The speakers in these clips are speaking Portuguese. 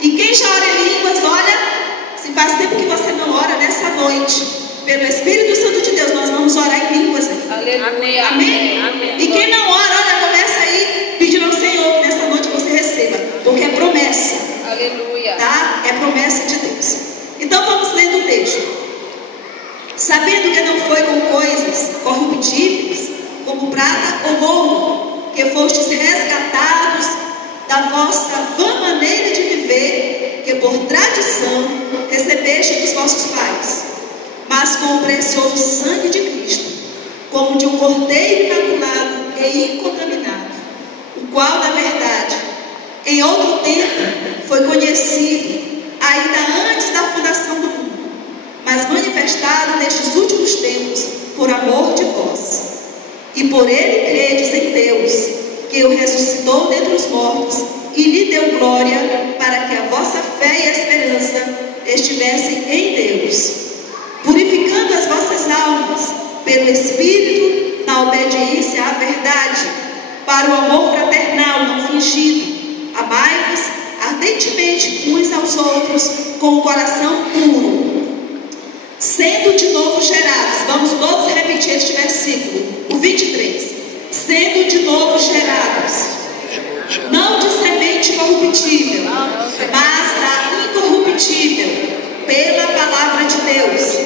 E quem já ora em línguas, olha, se faz tempo que você não ora, nessa noite, pelo Espírito Santo de Deus, nós vamos orar em línguas aqui. Aleluia. Amém? Amém. E quem não ora, olha, começa aí pedindo ao Senhor que nessa noite você receba, porque é promessa. Aleluia. Tá? É promessa de Deus. Então vamos lendo o texto. Sabendo que não foi com coisas corruptíveis, como prata ou ouro, que fostes resgatados da vossa vã maneira de viver, que por tradição recebeste dos vossos pais, mas com o precioso sangue de Cristo, como de um cordeiro imaculado e incontaminado, o qual, na verdade, em outro tempo foi conhecido, ainda antes da fundação do mundo, mas manifestado nestes últimos tempos por amor de vós. E por ele credes em Deus, que o ressuscitou dentre os mortos e lhe deu glória, para que a vossa fé e a esperança estivessem em Deus, purificando as vossas almas pelo Espírito na obediência à verdade, para o amor fraternal não fingido. Amai-vos ardentemente uns aos outros com o coração puro, sendo de novo gerados. Vamos todos repetir este versículo, o 23. Sendo de novo gerados, não de semente corruptível, mas da incorruptível, pela palavra de Deus,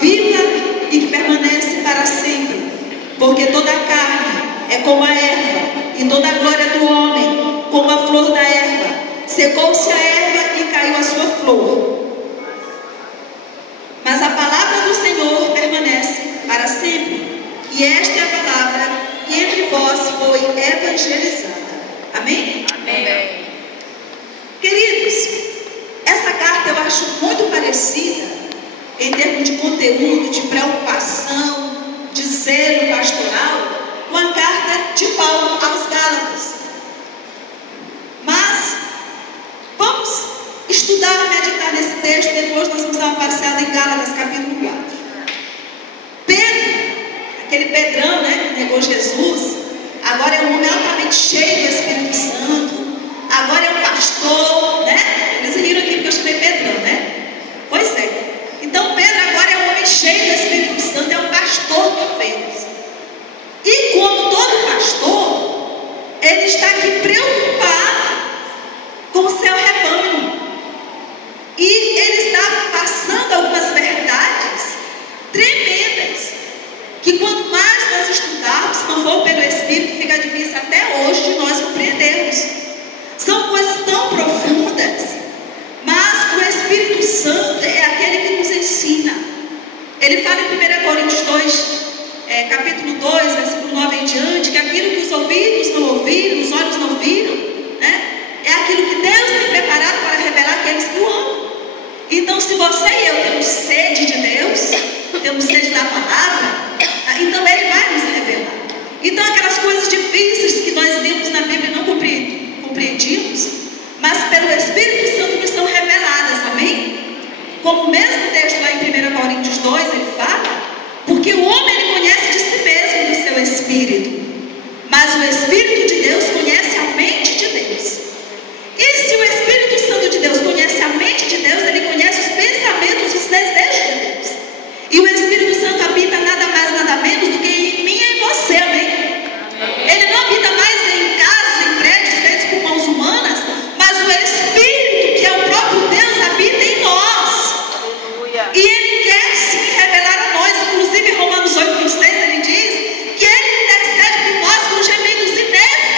viva e que permanece para sempre. Porque toda a carne é como a erva, e toda a glória do homem como a flor da erva. Secou-se a erva e caiu a sua flor, mas a palavra do Senhor permanece para sempre. E esta é a palavra que entre vós foi evangelizada. Amém? Amém. Queridos, essa carta eu acho muito parecida em termos de conteúdo, de preocupação, de zelo pastoral, com a carta de Paulo aos Gálatas. Mas vamos estudar e meditar nesse texto. Depois nós vamos dar uma passeada em Gálatas capítulo 4. Pedro, aquele Pedrão, né, que negou Jesus, agora é um homem altamente cheio do Espírito Santo, agora é um pastor, né? Eles riram aqui porque eu chamei Pedrão, né? Pois é. Então Pedro agora é um homem cheio do Espírito Santo, é um pastor de ovelhas. E como todo pastor, ele está aqui preocupado com o seu rebanho. E ele está passando algumas verdades tremendas, que quanto mais nós estudarmos, se não for pelo Espírito, fica difícil até hoje de nós compreendermos. São coisas tão profundas, mas o Espírito Santo é aquele que nos ensina. Ele fala em 1 Coríntios 2, capítulo 2, versículo 9 em diante, que aquilo que os ouvidos não ouviram, os olhos não viram, né, é aquilo que Deus tem preparado para revelar aqueles que o amam. Então, se você e eu temos sede de Deus, temos sede da palavra, então Ele vai nos revelar. Então, aquelas coisas difíceis que nós vimos na Bíblia e não compreendíamos, mas pelo Espírito Santo nos são reveladas, amém? Como o mesmo texto lá em 1 Coríntios 2, ele fala, porque o homem ele conhece de si mesmo do seu espírito, mas o Espírito de Deus conhece a mente de Deus. E se o Espírito Santo de Deus conhece a mente de Deus, ele conhece os pensamentos, os desejos de Deus. E o Espírito Santo habita nada mais, nada menos do que em mim e em você, amém? Ele não habita mais em casas, em prédios feitos por mãos humanas, mas o Espírito, que é o próprio Deus, habita em nós. E Ele quer sim revelar a nós. Inclusive em Romanos 8, 26, ele diz que Ele intercede por nós com gemidos inesprimentos.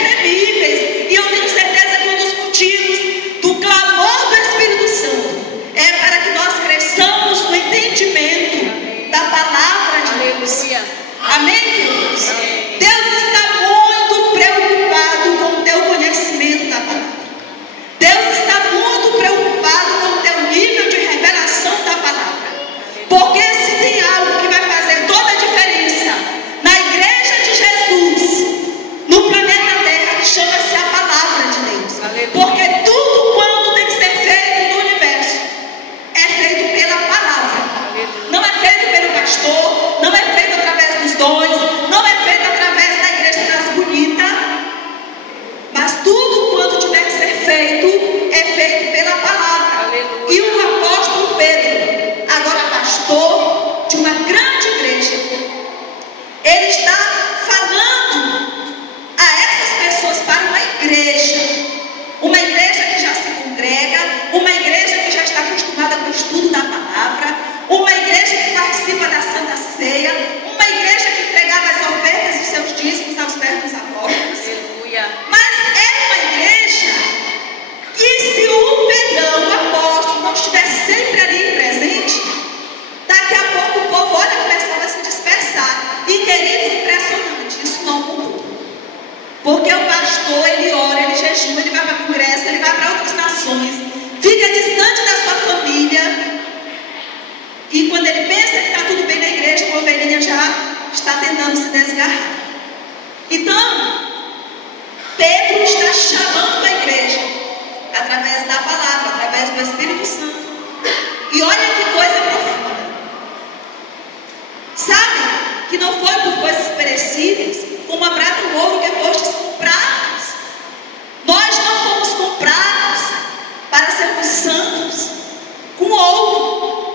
ouro.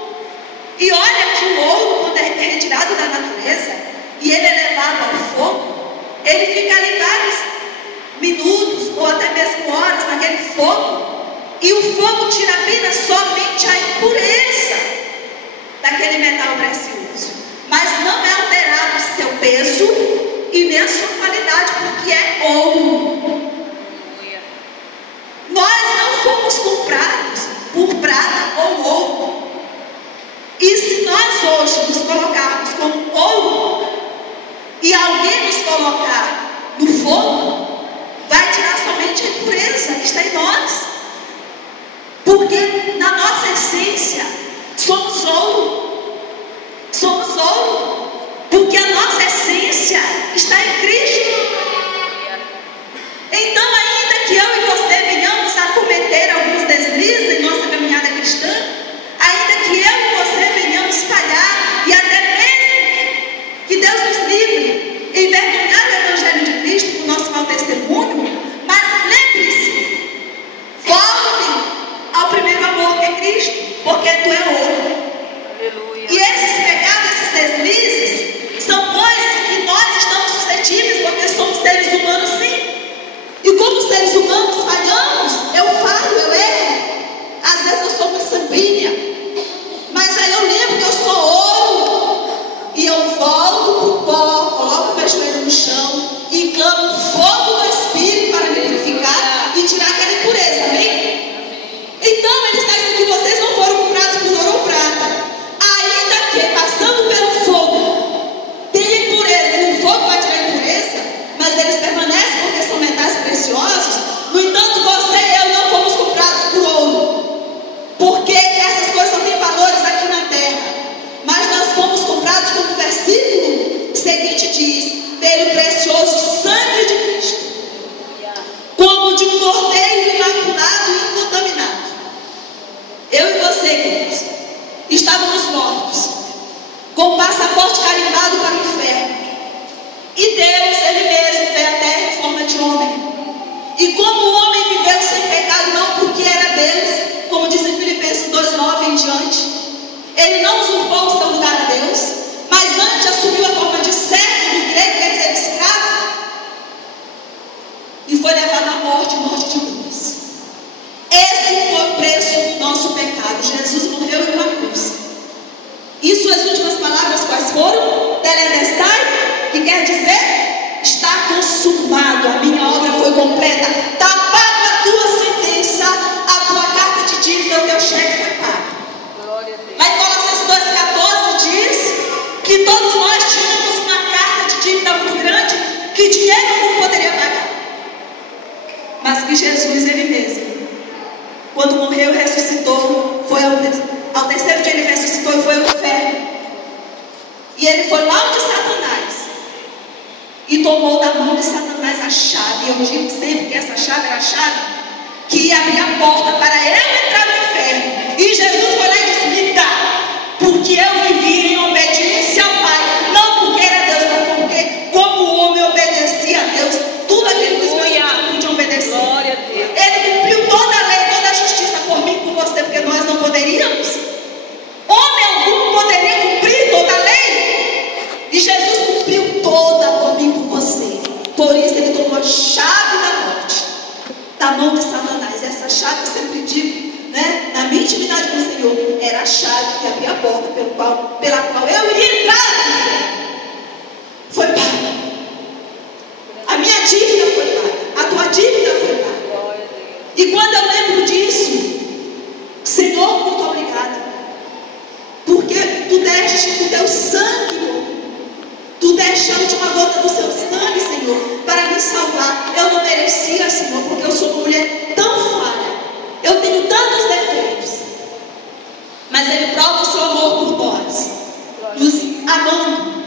E olha que o ouro, quando é retirado da natureza e ele é levado ao fogo, ele fica ali vários minutos ou até mesmo horas naquele fogo, e o fogo tira apenas somente a impureza daquele metal precioso, mas não é alterado o seu peso e nem a sua qualidade, porque é ouro. Nós não fomos comprados por prata ou ouro. E se nós hoje nos colocarmos como ouro e alguém nos colocar no fogo, vai tirar somente a impureza que está em nós. Porque na nossa essência somos ouro. Somos ouro. Porque a nossa essência está em Cristo. Então, ainda que eu e você venhamos a cometer alguns deslizes em nossa caminhada cristã, ainda que eu e você venhamos falhar, e até mesmo que Deus nos livre, envergonhar o Evangelho de Cristo com o nosso mau testemunho, mas lembre-se, voltem ao primeiro amor que é Cristo, porque tu é ouro. Aleluia. E esses pecados, esses deslizes, são coisas que nós estamos suscetíveis, porque somos seres humanos, sim. E como seres humanos falhamos, eu falho, eu erro. Às vezes eu sou muito sanguínea, mas aí eu lembro que eu sou ouro, e eu volto para o pó, coloco meu joelho no chão e clamo fogo do Espírito para me purificar e tirar aquela impureza, amém? Então ele está dizendo que vocês não foram comprados por ouro ou prata, ainda que passando pelo fogo tem impureza, e o fogo vai tirar a impureza, mas eles permanecem porque são metais preciosos. No entanto, você e eu não fomos comprados por ouro, porque essas coisas não têm valores aqui na terra, mas nós fomos comprados, como o versículo seguinte diz, pelo precioso sangue de Cristo, como de um cordeiro imaculado e incontaminado. Eu e você, queridos, estávamos mortos, com o passaporte carimbado para o inferno, e Deus, Ele mesmo, veio à terra em forma de homem. E como o homem viveu sem pecado, não porque era Deus, como diz em Filipenses 2:9 em diante, Ele não usurpou o seu lugar a Deus, mas antes assumiu a forma de servo, do grego quer dizer escravo, e foi levado à morte, morte de cruz. Esse foi o preço do nosso pecado. Jesus morreu em uma cruz. E suas últimas palavras quais foram? Tetelestai, que quer dizer, está consumado, a minha obra foi completa, está paga a tua sentença, a tua carta de dívida, o teu cheque foi pago. Lá em Colossenses 2:14 diz que todos nós tínhamos uma carta de dívida muito grande, que dinheiro não poderia pagar, mas que Jesus, Ele mesmo, quando morreu e ressuscitou, foi ao terceiro dia Ele ressuscitou e foi ao inferno, e Ele foi lá onde Satanás, e tomou da mão de Satanás a chave. Eu digo sempre que essa chave era a chave que ia abrir a porta para eu entrar no inferno. E Jesus foi lá e disse: me dá, porque eu vivi em obediência ao Pai, não porque era Deus, mas porque como o homem obedecia a Deus, tudo aquilo que os meus filhos podiam obedecer. Glória a Deus. Ele cumpriu toda a lei, toda a justiça por mim e por você, porque nós não poderíamos. Homem algum poderia cumprir toda a lei, e Jesus cumpriu toda por mim e por você. Por isso Ele tomou a chave da morte da mão de Satanás. Essa chave, eu sempre digo, né, na minha intimidade com o Senhor, era a chave que abria a porta pela qual eu iria entrar. Foi paga. A minha dívida foi paga, a tua dívida foi paga. E quando eu lembro disso, Senhor, muito obrigada, porque tu deste o teu sangue, tu deste a última gota do seu sangue, Senhor, para me salvar. Eu não merecia, Senhor, porque eu sou uma mulher tão falha, eu tenho tantos defeitos, mas Ele prova o seu amor por nós, nos amando,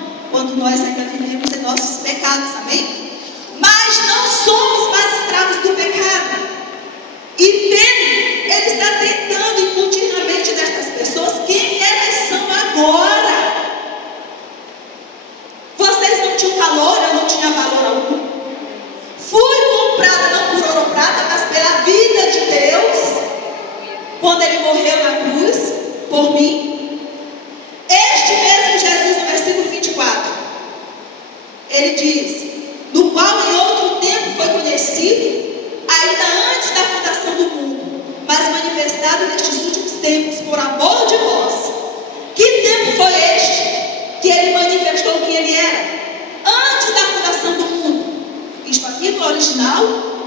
no original,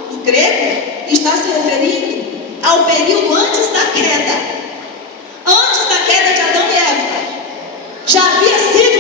no grego, está se referindo ao período antes da queda. Antes da queda de Adão e Eva, já havia sido